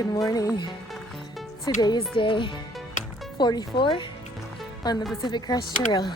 Good morning. Today is day 44 on the Pacific Crest Trail.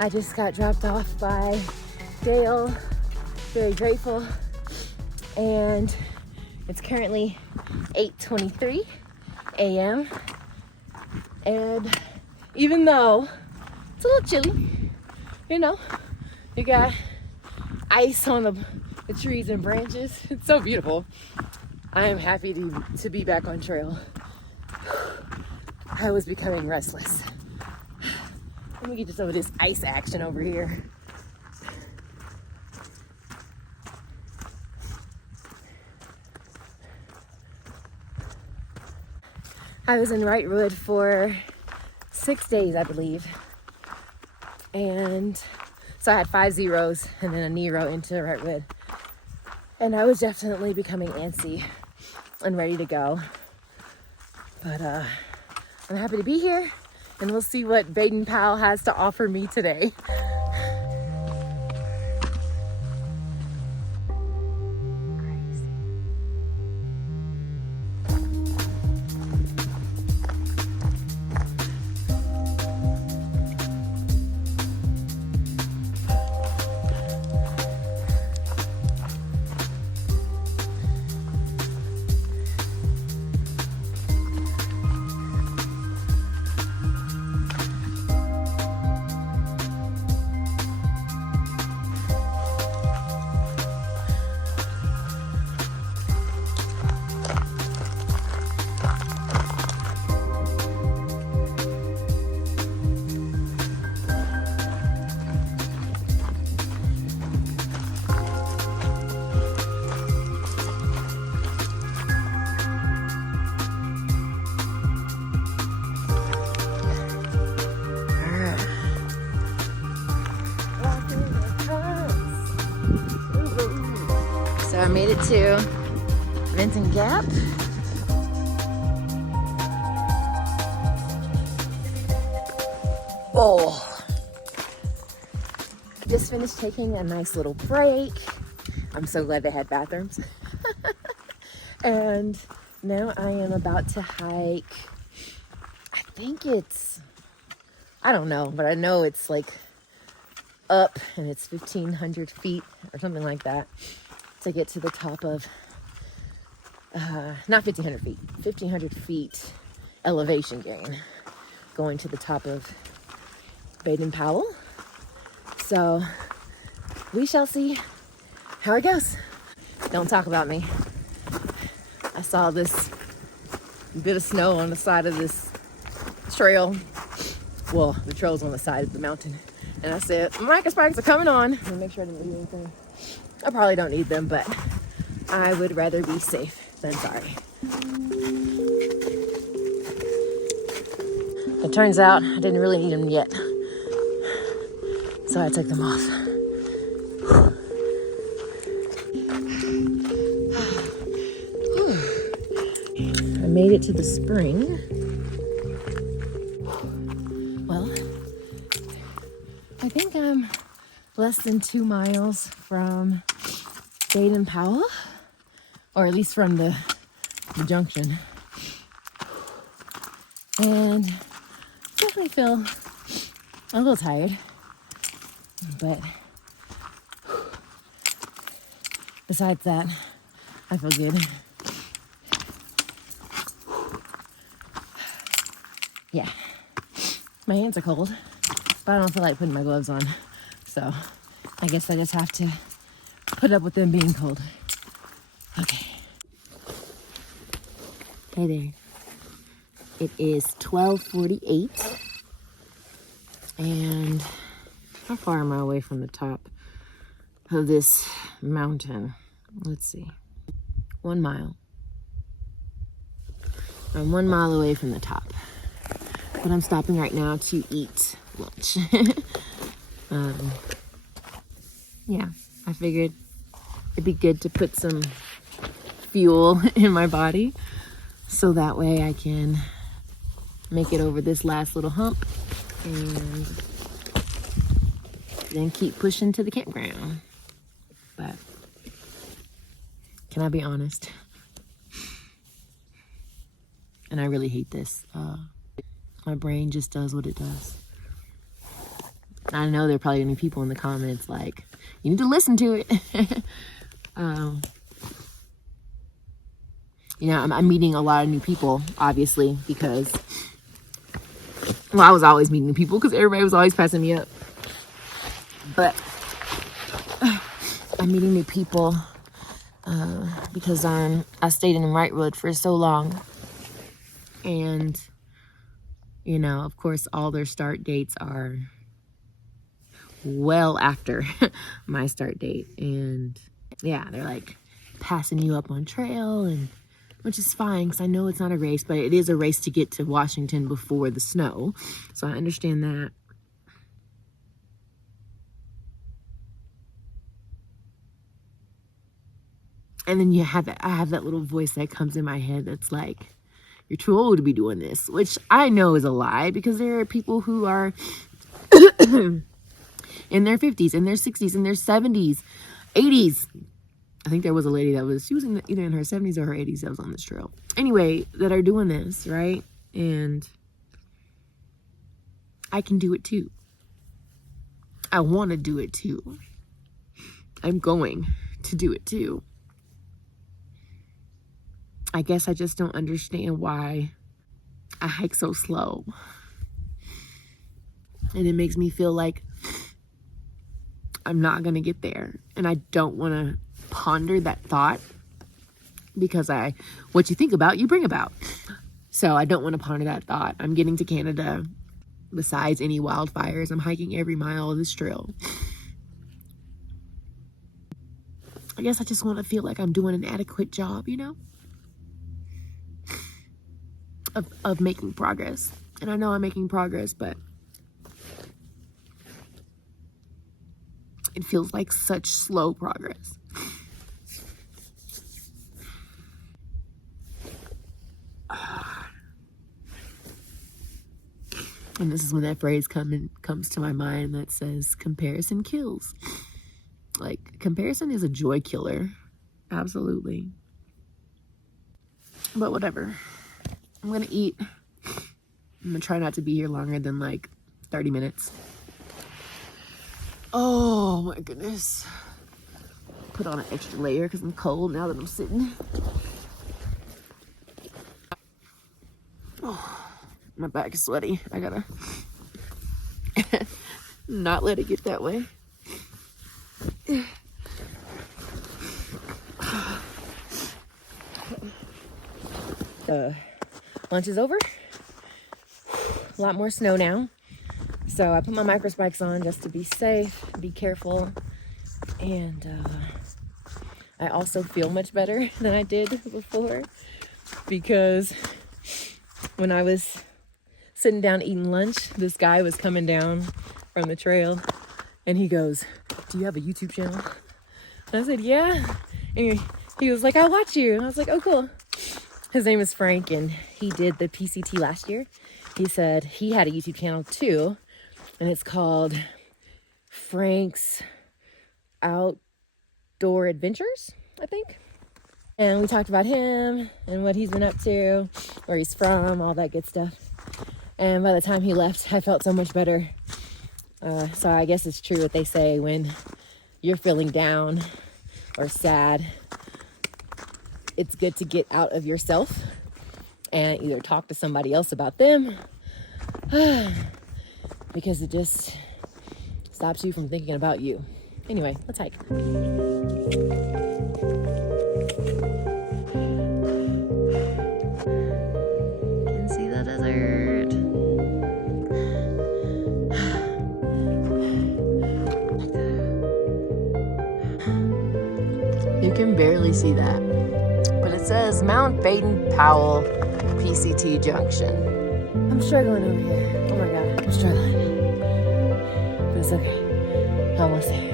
I just got dropped off by Dale, very grateful, and it's currently 8:23 a.m. and even though it's a little chilly, you know, you got ice on the trees and branches. It's so beautiful. I am happy to be back on trail. I was becoming restless. Let me get to some of this ice action over here. I was in Wrightwood for 6 days, I believe. And so I had 5 zeros and then a Nero into Wrightwood. And I was definitely becoming antsy and ready to go. But I'm happy to be here, and we'll see what Baden-Powell has to offer me today. So I made it to Vincent Gap. Oh, just finished taking a nice little break. I'm so glad they had bathrooms. And now I am about to hike. I think it's, I don't know, but I know it's like up and it's 1,500 feet or something like that to get to the top of, not 1,500 feet, 1,500 feet elevation gain going to the top of Baden-Powell. So we shall see how it goes. Don't talk about me. I saw this bit of snow on the side of this trail. Well, the trail's on the side of the mountain. And I said, Micah spikes are coming on. I'm gonna make sure I didn't leave anything. I probably don't need them, but I would rather be safe than sorry. It turns out I didn't really need them yet, so I took them off. I made it to the spring. Well, I think I'm less than 2 miles from Baden-Powell, or at least from the junction. And definitely feel a little tired, but besides that, I feel good. Yeah, my hands are cold, but I don't feel like putting my gloves on. So I guess I just have to put up with them being cold. Okay. Hey there. It is 12:48. And how far am I away from the top of this mountain? Let's see. 1 mile. I'm 1 mile away from the top. But I'm stopping right now to eat lunch. Yeah, I figured it'd be good to put some fuel in my body so that way I can make it over this last little hump and then keep pushing to the campground. But can I be honest? And I really hate this. My brain just does what it does. I know there are probably gonna be people in the comments like, you need to listen to it. You know, I'm meeting a lot of new people, obviously, because, well, I was always meeting new people because everybody was always passing me up. But I'm meeting new people because I stayed in Wrightwood for so long. And, you know, of course, all their start dates are well after my start date. And yeah, they're like passing you up on trail, and which is fine because I know it's not a race, but it is a race to get to Washington before the snow. So I understand that. And then I have that little voice that comes in my head that's like, you're too old to be doing this, which I know is a lie because there are people who are in their 50s, in their 60s, in their 70s, 80s. I think there was a lady that she was either in her 70s or her 80s that was on this trail. Anyway, that are doing this, right? And I can do it too. I want to do it too. I'm going to do it too. I guess I just don't understand why I hike so slow. And it makes me feel like I'm not going to get there. And I don't want to ponder that thought because what you think about, you bring about. So I don't want to ponder that thought. I'm getting to Canada. Besides any wildfires, I'm hiking every mile of this trail. I guess I just want to feel like I'm doing an adequate job, you know? Of making progress. And I know I'm making progress, but it feels like such slow progress. And this is when that phrase comes to my mind that says comparison kills. Like, comparison is a joy killer. Absolutely. But whatever. I'm gonna eat. I'm gonna try not to be here longer than like 30 minutes. Oh my goodness. Put on an extra layer because I'm cold now that I'm sitting. Oh, my back is sweaty. I gotta not let it get that way. Lunch is over. A lot more snow now. So I put my micro spikes on just to be safe, be careful. And I also feel much better than I did before because when I was sitting down eating lunch, this guy was coming down from the trail and he goes, "Do you have a YouTube channel?" And I said, "Yeah." And he was like, "I watch you." And I was like, "Oh, cool." His name is Frank and he did the PCT last year. He said he had a YouTube channel too, and it's called Frank's Outdoor Adventures, I think. And we talked about him and what he's been up to, where he's from, all that good stuff. And by the time he left, I felt so much better. So I guess it's true what they say when you're feeling down or sad. It's good to get out of yourself and either talk to somebody else about them because it just stops you from thinking about you. Anyway, let's hike. You can see the desert. You can barely see that. But it says Mount Baden-Powell PCT Junction. I'm struggling over here. Oh my God, I'm struggling. But it's okay. Almost there.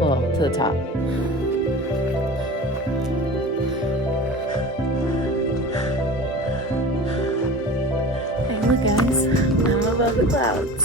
Well, to the top. Hey, look guys, I'm above the clouds.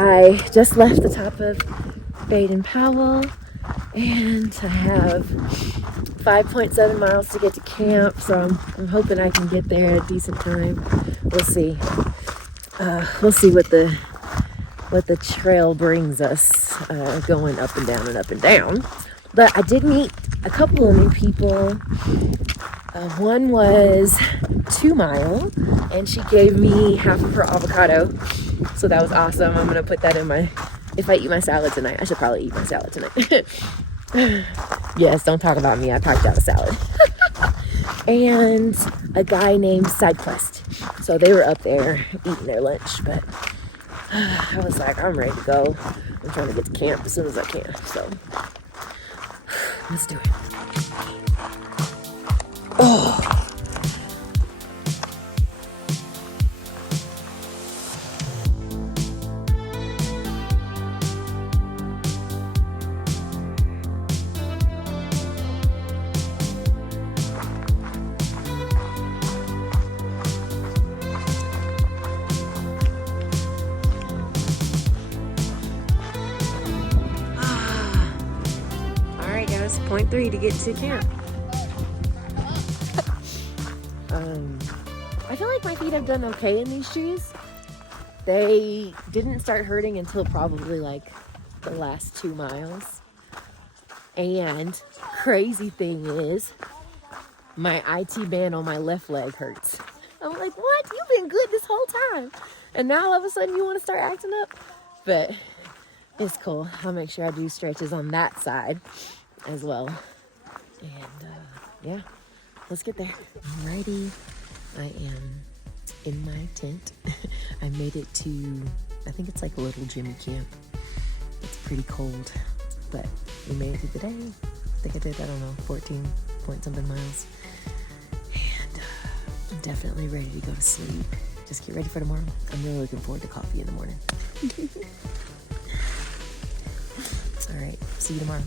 I just left the top of Baden-Powell, and I have 5.7 miles to get to camp, so I'm hoping I can get there at a decent time. We'll see. We'll see what the trail brings us, going up and down and up and down. But I did meet a couple of new people. One was 2 Mile, and she gave me half of her avocado, so that was awesome. I'm gonna put that in if I eat my salad tonight. I should probably eat my salad tonight. Yes, don't talk about me. I packed out a salad. And a guy named SideQuest. So they were up there eating their lunch, but I was like, I'm ready to go. I'm trying to get to camp as soon as I can. So let's do it. Oh. Point 3 to get to camp. I feel like my feet have done okay in these shoes. They didn't start hurting until probably like the last 2 miles. And crazy thing is, my IT band on my left leg hurts. I'm like, what? You've been good this whole time, and now all of a sudden you want to start acting up? But it's cool. I'll make sure I do stretches on that side as well. And yeah, let's get there. Alrighty, I am in my tent. I made it to, I think it's like a little Jimmy camp. It's pretty cold, but we made it through the day. I think I did, I don't know, 14 point something miles. And I'm definitely ready to go to sleep. Just get ready for tomorrow. I'm really looking forward to coffee in the morning. All right, see you tomorrow.